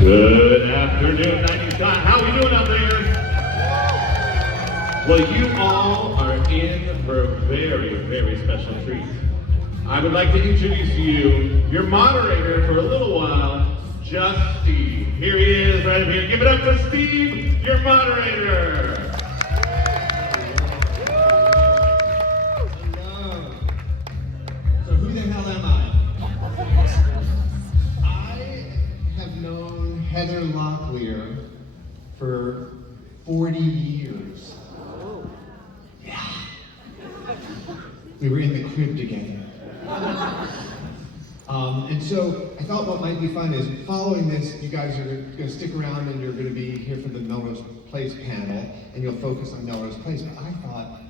Good afternoon, 90s. How are you doing out there? Well, you all are in for a very, very special treat. I would like to introduce to you your moderator for a little while, just Steve. Here he is, right up here. Give it up for Steve, your moderator. Hello. So who the hell am I? I have known Heather Locklear for 40 years. Yeah. We were in the crib together. And so I thought what might be fun is following this, you guys are going to stick around and you're going to be here for the Melrose Place panel, and you'll focus on Melrose Place. But I thought,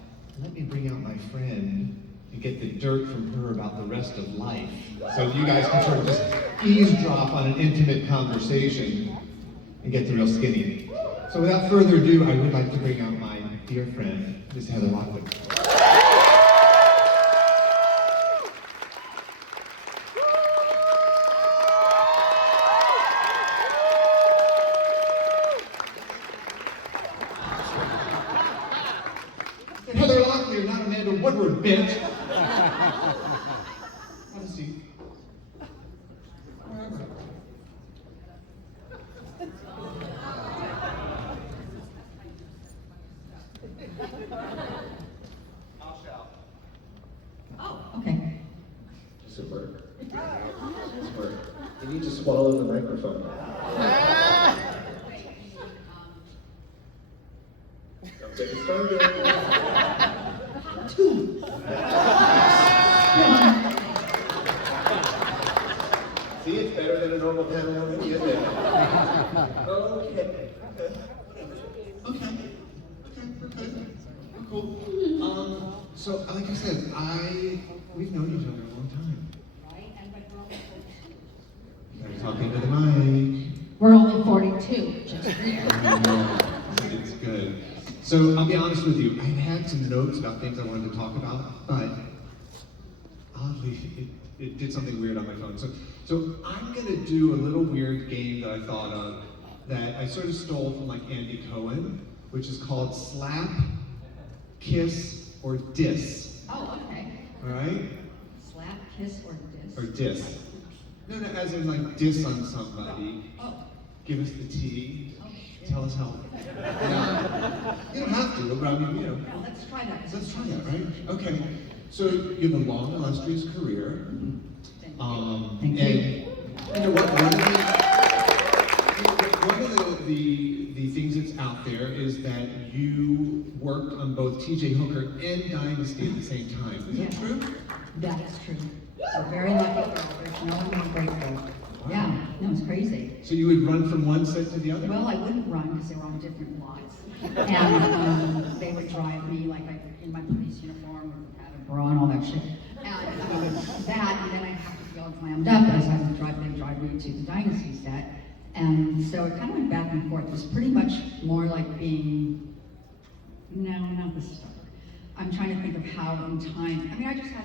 let me bring out my friend and get the dirt from her about the rest of life. So you guys can sort of just eavesdrop on an intimate conversation and get the real skinny. So without further ado, I would like to bring out my dear friend, Miss Heather Locklear. Heather Locklear, not Amanda Woodward, bitch. Have a seat. Wherever. I'll shout. Does it work? Does it work? You need to swallow the microphone. Don't get me started. See, it's better than a normal panel already, isn't it? Okay. Okay, we're good. We're cool. So, like I said, we've known each other a long time. Right? And but we're only 42. You're talking to the mic. We're only 42. Just It's good. So, I'll be honest with you, I had some notes about things I wanted to talk about, but oddly, it did something weird on my phone. So I'm gonna do a little weird game that I thought of that I sort of stole from like Andy Cohen, which is called Slap, Kiss, or Diss. Oh, okay. All right? Slap, kiss, or diss? Or diss. No, as in like diss on somebody. Oh. Give us the tea. Oh, shit. Tell us how. You don't have to, but I mean, Yeah, let's try that. Let's try that, right? Okay. So you have a long, illustrious career. Thank you. And you know what? One of the things that's out there is that you worked on both T.J. Hooker and Dynasty at the same time. Is that true? That is true. So very lucky girl. There's no one more grateful. Yeah, no, it's crazy. So you would run from one set to the other? Well, I wouldn't run because they were on different lots. And they would drive me like in my police uniform or had a bra and all that shit. And and then I'd have to be all glammed up as I would drive to me to the Dynasty set. And so it kind of went back and forth. It was pretty much more like being, no, not this stuff. I'm trying to think of how in time, I mean, I just had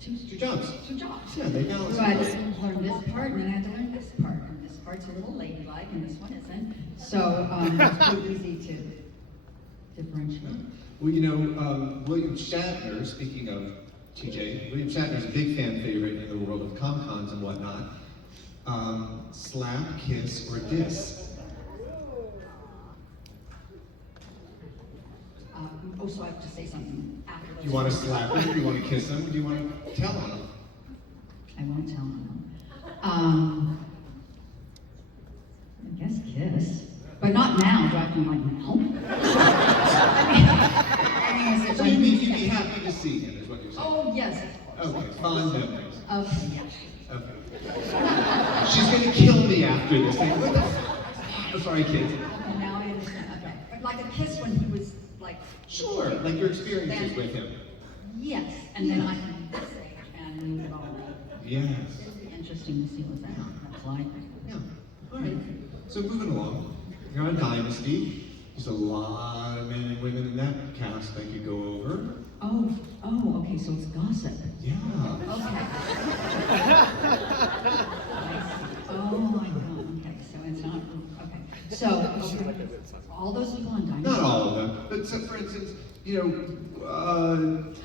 two jobs. Two jobs. Yeah, they balance So I had it. to learn this part, and then I had to learn this part, and this part's a little ladylike, and this one isn't. So it's pretty easy to differentiate. Well, you know, William Shatner, speaking of TJ, William Shatner's a big fan favorite in the world of Comic-Cons and whatnot. Slap, kiss, or diss? So I have to say something after those. Do you want to slap him? Do you want to kiss him? Do you want to tell on him? I won't tell him. I guess kiss. But not now. Do I have to be like, no? So you'd be happy to see him, is what you're saying? Oh, yes. Okay, fond memories. Okay, yeah. Okay. She's going to kill me after this thing. What the f- sorry, kids. Okay, now I understand. Okay. But like a kiss when he was like. Sure, like your experiences with him. Yes, and then I can this age and move it all. Yes. It'll be interesting to see what that's like. Yeah. All right. So moving along, you're on Dynasty. There's a lot of men and women in that cast that could go over. Oh, okay, so it's gossip. Yeah. Okay. Oh my God, okay, so it's not, okay. So, all those people on Dynasty? Not all of them, but so for instance, you know,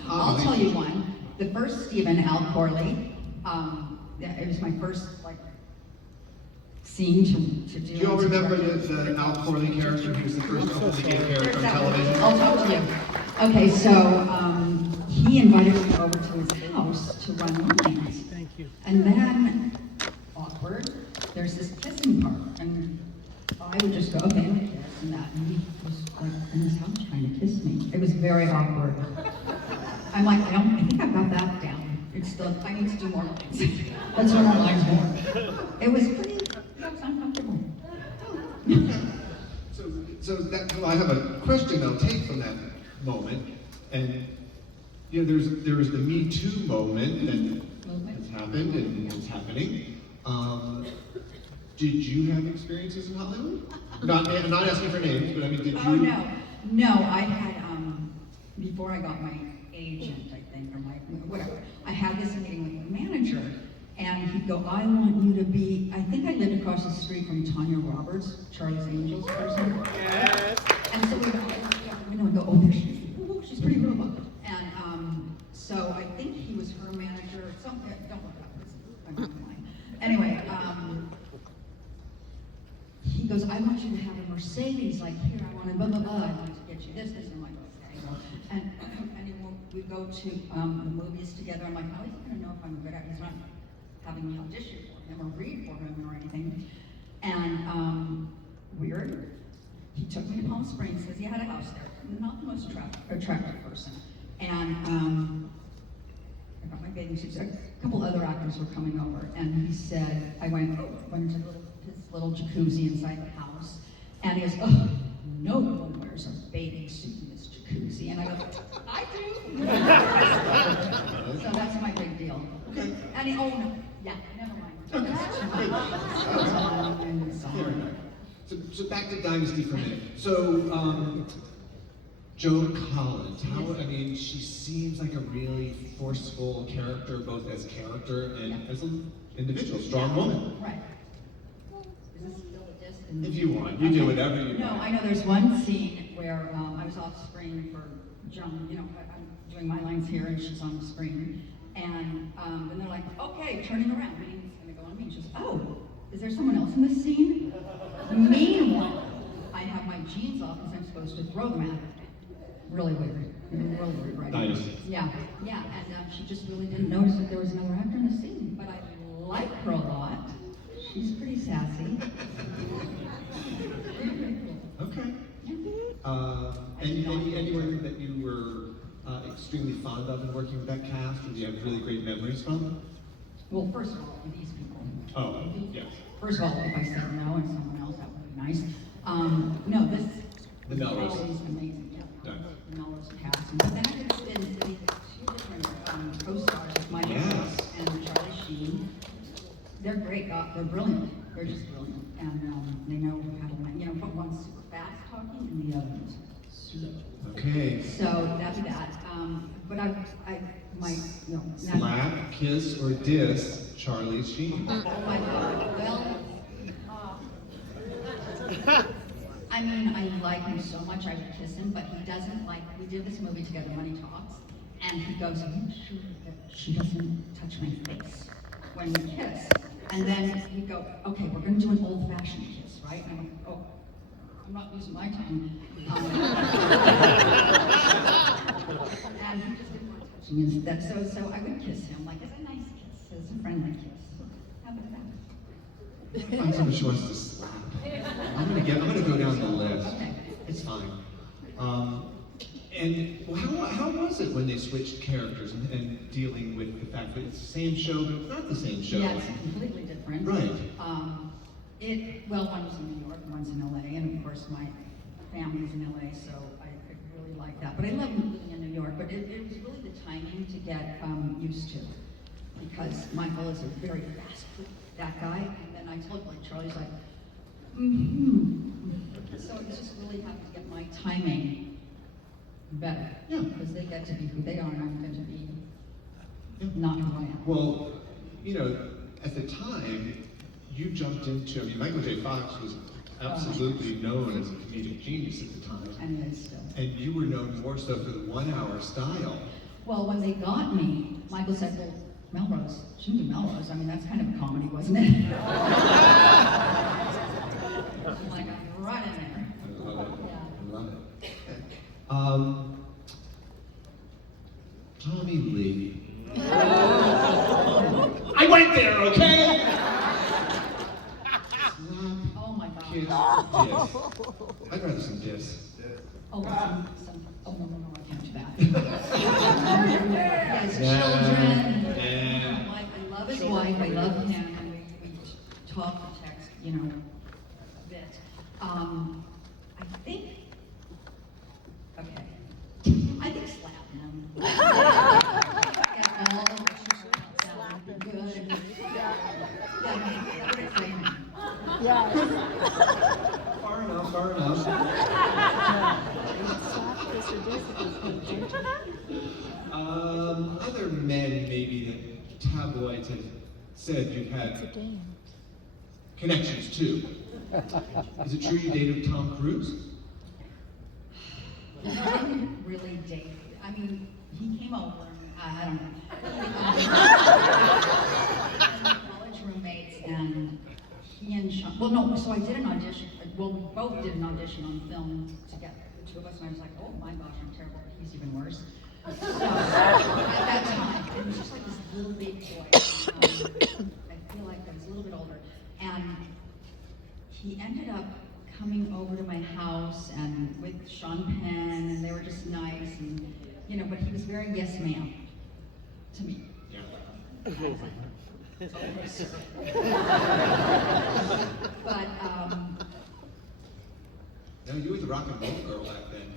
I'll tell you one. The first Stephen, Al Corley, it was my first, like, scene to do. Do you all remember the Al Corley character? He was the first openly gay character on television. I'll talk to you. Okay, so he invited me over to his house to run lines. Thank you. And then, awkward, there's this kissing part, and I would just go, okay, I'm gonna kiss, and that, and he was like in his house trying to kiss me. It was very awkward. I'm like, I think I've got that down. It's still, I need to do more lines. Let's run more lines more. It was pretty, that was uncomfortable. So that, well, I have a question I'll take from that moment, and you know, there was the Me Too moment that has happened and is happening. Did you have experiences in Hollywood? I'm not asking for names, but I mean, did you? Oh, no, I had, before I got my agent, I think, or my, whatever, I had this meeting with the manager, and he'd go, I want you to be, I think I lived across the street from Tanya Roberts, Charlie's Angels person. Yes. And so we would go, oh, there she is. Oh, she's pretty robot. And so I think he was her manager, or something, don't look up, I'm not lying. Anyway, he goes, I want you to have a Mercedes, like here, I want to blah, blah, blah, I want to get you this, and I'm like, okay. And he won't, we go to the movies together. I'm like, how is he going to know if I'm a good actor? He's not having me audition for him or read for him or anything. And weird, he took me to Palm Springs because he had a house there. Not the most attractive person. And I got my bathing suits. A couple other actors were coming over, and he said, I went into his little jacuzzi inside the house, and he goes, oh, no one wears a bathing suit in this jacuzzi. And I go, I do. So that's my big deal. Okay. And he, oh no, yeah, never mind. So back to Dynasty for a minute. So, Joan Collins, I mean, she seems like a really forceful character, both as character and as an individual, strong woman. Right. Is this still a disc? If you want, you do whatever you No, want. I know there's one scene where I was off screen for Joan, you know, I'm doing my lines here and she's on the screen. And they're like, okay, turning around, meaning it's gonna go on me. She goes, oh, is there someone else in this scene? Meanwhile, I have my jeans off because I'm supposed to throw them at her. Really weird. Really weird, right? Dynasty. Yeah, yeah, and she just really didn't notice that there was another actor in the scene. But I like her a lot. She's pretty sassy. Okay. Yeah. Anyone that you were extremely fond of in working with that cast, or do you have really great memories from? Well, first of all, these people. Oh, yes. First of all, if I said no and someone else, that would be nice. No, this The Melrose. is always amazing. Yeah. Yeah. The Melrose cast. But then I could spin these two different co-stars, Michael Yes. Fox and Charlie Sheen. They're great. They're brilliant. They're just brilliant, and they know how to, you know, but one's super fast talking and the other one's slow. Okay. So that'd be that. But I might, you know, Slap, kiss, or diss Charlie Sheen. Oh my God. Well, I mean, I like him so much I would kiss him, but he doesn't like. We did this movie together, Money Talks, and he goes, "Are you sure that she doesn't touch my face when we kiss?" And then we go, "Okay, we're going to do an old-fashioned kiss, right?" And I'm like, "Oh, I'm not using my tongue." And he just didn't want to touch me. So I would kiss him, like as a nice kiss, as a friendly kiss. How about that? Find someone she wants to slap. I'm gonna go down the list. Okay. It's fine. And how was it when they switched characters and dealing with the fact that it's the same show, but it's not the same show? Yeah, it's completely different. Right. Well, one was in New York, one's in LA, and of course my family's in LA, so I really like that. But I love living in New York, but it was really the timing to get used to, because Michael is a very fast, that guy, and then I told like Charlie's like, So it's just really having to get my timing better. Yeah. Because they get to be who they are, and I'm going to be not who I am. Well, you know, at the time, you jumped into, I mean, Michael J. Fox was absolutely known as a comedic genius at the time. And it is still. And you were known more so for the 1 hour style. Well, when they got me, Michael said, well, Melrose, shouldn't be Melrose. I mean, that's kind of a comedy, wasn't it? I'm like, I'm right in there. I love it. Yeah. I love it. Tommy Lee. I went there, okay? Oh my God. Kiss, diss. I'd rather some diss. Oh, oh no, I can't do that. Yes, children. Yeah. I love his wife, I love him, and we talk and text, you know, a bit. I think slap him. Yeah, all the pictures that would be good. Yeah, that would excite me. Far enough. Other men maybe that tabloids have said you've had connections to. Is it true you dated Tom Cruise? I didn't really date. I mean, he came over. I don't know. College roommates, and he and Sean. Well, no. So I did an audition. Well, we both did an audition on film together, the two of us, and I was like, oh my gosh, I'm terrible. But he's even worse. So boy. I feel like I was a little bit older. And he ended up coming over to my house and with Sean Penn, and they were just nice, and but he was very yes ma'am to me. Yeah. But No, you were the rock and roll girl back then.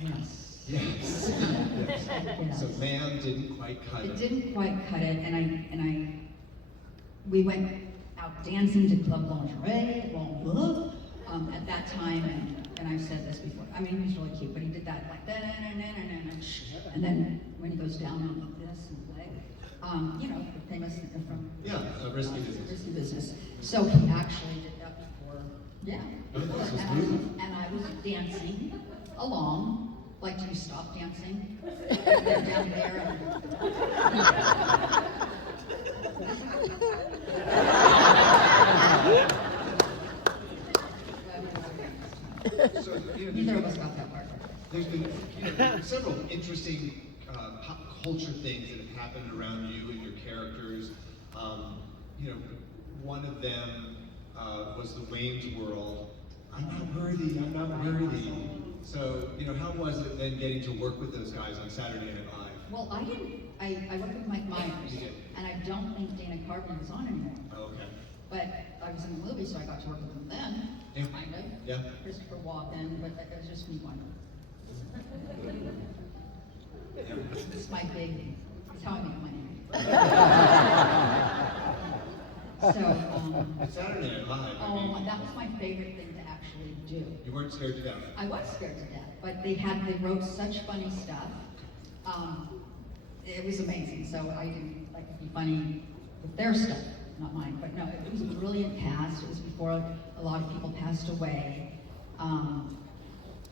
yes. Yes. Yes. Yes. So ma'am didn't quite cut It it. didn't quite cut it, we went out dancing to Club Lingerie, at that time, and I've said this before. I mean, he was really cute, but he did that like and then when he goes down on this and leg, famous from Risky Business. Risky Business. So he actually did that before, yeah. And I was dancing along. Like, do you stop dancing? They're down there and... So, Neither of us got that part. there's been several interesting pop culture things that have happened around you and your characters. One of them was the Wayne's World. I'm not worthy, I'm not worthy. So, how was it then getting to work with those guys on Saturday Night Live? Well, I worked with Mike Myers, You did. and I don't think Dana Carvey was on anymore. Oh, okay. But I was in the movie, so I got to work with him then, Yeah. kind of. Yeah. Christopher Walken, but it was just me one. It's my big, it's how I make money. So, Saturday Night Live, that was my favorite thing to actually do. you weren't scared to death. I was scared to death, but they wrote such funny stuff. It was amazing. So I didn't like to be funny with their stuff, not mine. But no, it was a brilliant cast. It was before a lot of people passed away.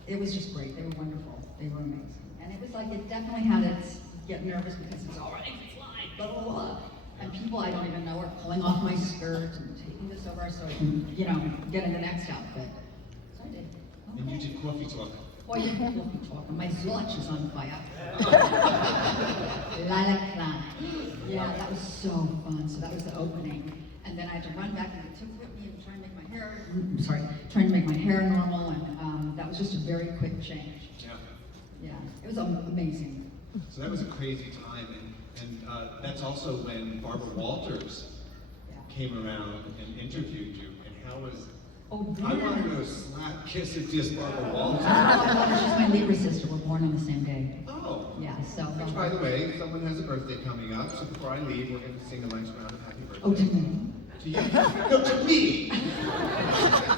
It was just great. They were wonderful. They were amazing. And it was like, it definitely had its get nervous because it's all right, it's live, blah, blah, blah. And people I don't even know are pulling off my skirt and taking this over so I can, get in the next outfit. So I did. And you did coffee talk. Boy, you coffee talk, and my zlutch is on fire. Lila Klein. Yeah, that was so fun. So that was the opening. And then I had to run back and it took with me and try and make my hair, normal. And that was just a very quick change. Yeah. Yeah, it was amazing. So that was a crazy time, and that's also when Barbara Walters came around and interviewed you. And how was? Oh, I wanted to slap, kiss, and diss Barbara Walters. She's my Libra sister. We're born on the same day. Oh. Yeah, so. Which, by the way, someone has a birthday coming up, so before I leave, we're going to sing a nice round of happy birthday. Oh, to me. To you? No, to me!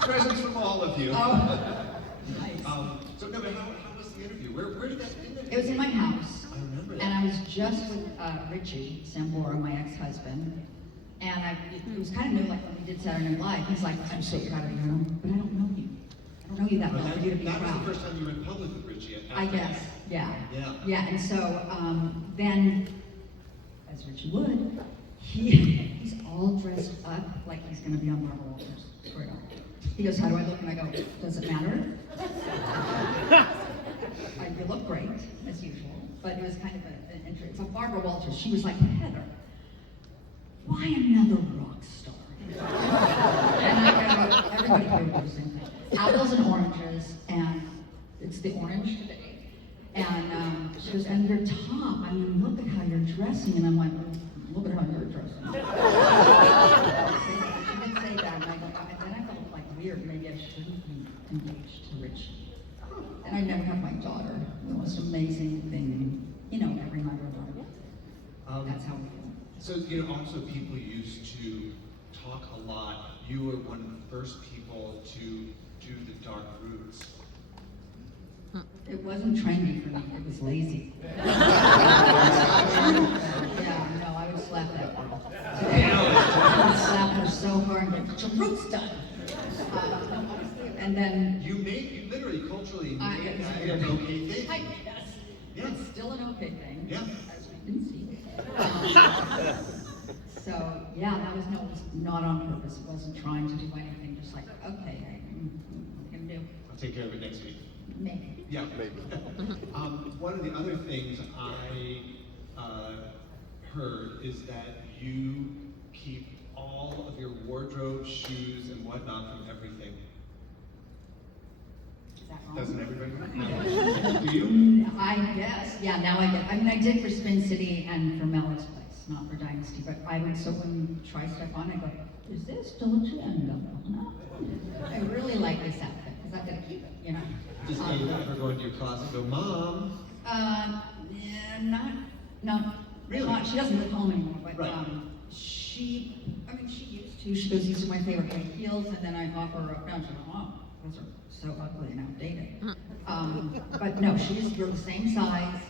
Presents from all of you. Oh, nice. But how was the interview? Where did that end? It was in my house. I remember that. And I was just with Richie Sambora, my ex-husband. And it was kind of new, like when we did Saturday Night Live. He's like, I'm so proud of you, but I don't know you. I don't know you that well for you to be that proud. was the first time you went public with Richie. I guess, yeah. Yeah. Yeah, and so then, as Richie would, he's all dressed up like he's going to be on Barbara Walters. Swear to God. He goes, how do I look? And I go, does it matter? You look great, as usual. But it was kind of an interest. So Barbara Walters, she was like, Heather, why another rock star? And everybody here would do the same thing. Apples and oranges, and it's the orange today. And she goes, and your top, I mean, look at how you're dressing. And I'm like, look at how you're dressing. She didn't say that, and then I felt like weird. Maybe I shouldn't be engaged to Richie. And I never had my daughter. The most amazing thing, every mother and daughter. That's how we feel. So, also people used to talk a lot. You were one of the first people to do the dark roots. It wasn't trendy for me, it was lazy. Yeah, no, I would slap that girl. I would slap her so hard and go, get your roots done. And then You literally, culturally, made that an okay thing. Yes. Yeah. It's still an okay thing, Yeah. as we can see. So, yeah, it was not on purpose. It wasn't trying to do anything, just like, okay, what are you gonna do? I'll take care of it next week. Maybe. Yeah, maybe. One of the other things I heard is that you keep all of your wardrobe, shoes, and whatnot from everything. Is that wrong? Doesn't everybody? Do you? I guess, yeah, now I get, I mean, I did for Spin City and for Melrose Place, not for Dynasty, but I would, so when you try stuff on, I go, is this Dolce & Gabbana? I really like this outfit, because I've got to keep it, you know. Does Ava ever go into your closet and go, Mom? Yeah, no, Really? she doesn't live home anymore, but, Right. she used to, she goes, these are my favorite high heels, and then I offer her up, and she's like, oh, those are so ugly and outdated. But no, she's the same size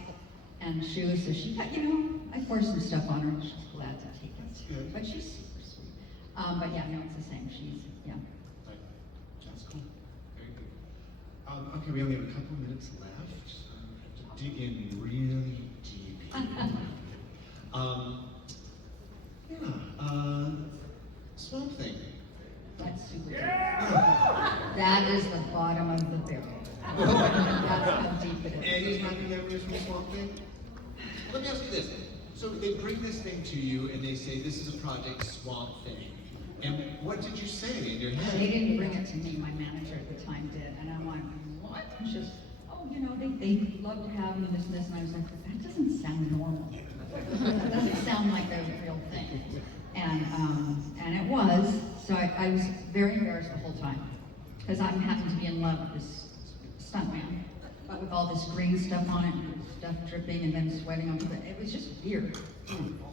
and shoes, so she got, you know, I forced some stuff on her and she's glad to take it. Good. But she's super sweet. But yeah, no, it's the same. She's, yeah. Right. That's cool. Very good. Okay, we only have a couple minutes left. So I have to dig in really deep here. Swamp Thing. That's super deep. That is the bottom of the barrel. That's how deep it is. Any happy memories from Swamp Thing? Let me ask you this. So they bring this thing to you and they say, this is a project Swamp Thing. And what did you say in your head? They didn't bring it to me, my manager at the time did, and I'm like, what? And she's, oh, you know, they love to have you, this and this, and I was like, that doesn't sound normal. That doesn't sound like a real thing. And it was, so I was very embarrassed the whole time, because I happened to be in love with this stuntman, but with all this green stuff on it, and stuff dripping, and then sweating on it. It was just weird.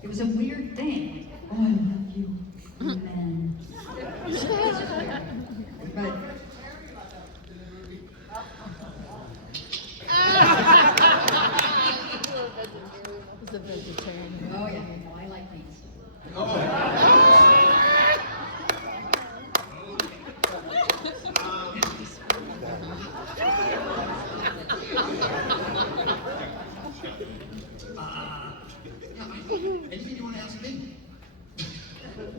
It was a weird thing. Oh, I love you, men. It was just weird. But He's a vegetarian. oh yeah, no, I like meat. Anything you want to ask me?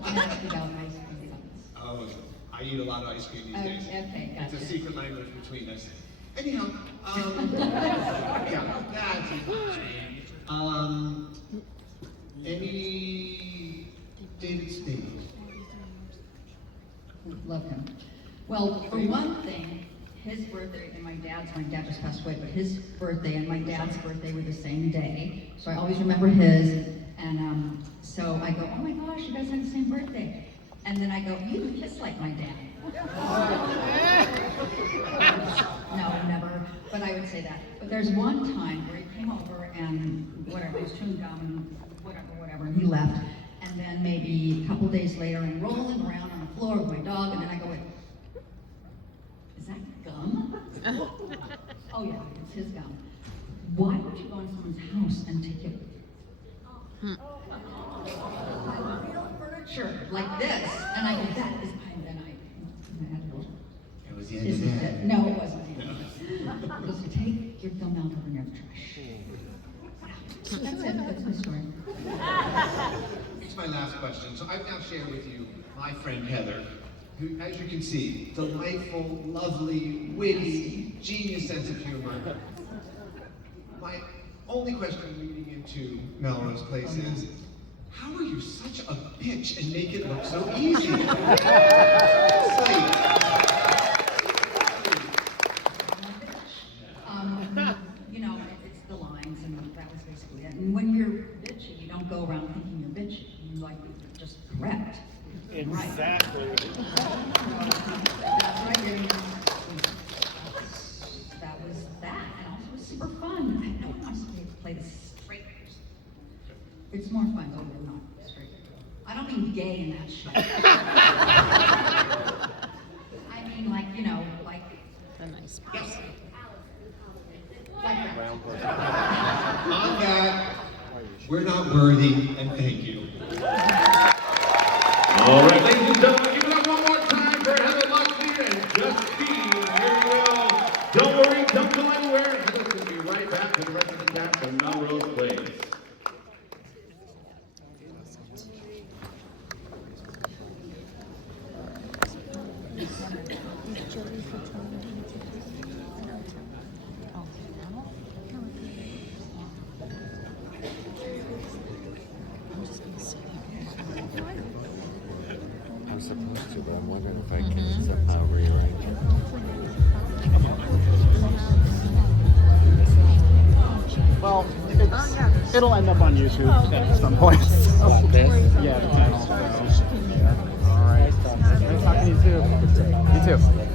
I asked about ice cream buns. Oh, I eat a lot of ice cream these days. Okay, It's gotcha. a secret language between us. Anyhow, yeah, that's it. Any David Spade? Love him. Well, for one thing, his birthday and my dad just passed away, but his birthday and my dad's birthday were the same day. So I always remember his. And so I go, oh my gosh, you guys have the same birthday. And then I go, you kiss like my dad. No, never. But I would say that. But there's one time where he came over and whatever, he was chewing gum and whatever, and he left. And then maybe a couple days later, I'm rolling around on the floor with my dog, and then I go, wait, is that gum? Oh yeah, it's his gum. Why would you go to someone's house and take it? Real furniture like this, and I go, that is, and then I had to go. It was the end This of is that. it. No, it wasn't. He goes, take your gum out over near the trash. That's it. That's my story. Here's my last question. So I've now shared with you my friend Heather, who, as you can see, delightful, lovely, witty, genius sense of humor. My only question leading into Melrose Place is, how are you such a bitch and make it look so easy? It's like, You know, it's the lines, and that was basically it. And when you're bitchy, you don't go around thinking you're bitchy. You like just correct. Exactly. Right. That's what I did. That was that, and also it was super fun. I don't want to play this straight. It's more fun though than not straight. I don't mean gay in that shit. I mean like, you know, like A nice person. like that. on that, we're not worthy, and thank you. All right, ladies and gentlemen, give it up one more time for Heather Locklear and Justine. Here we go. Don't worry, don't go anywhere. Heather's going to be right back with the rest of the cast from Melrose Place. but I'm wondering if I can somehow rearrange it. Well, it'll end up on YouTube at some point. So. Yeah, the channel. So. Yeah. All right. Nice talking to you too. You too.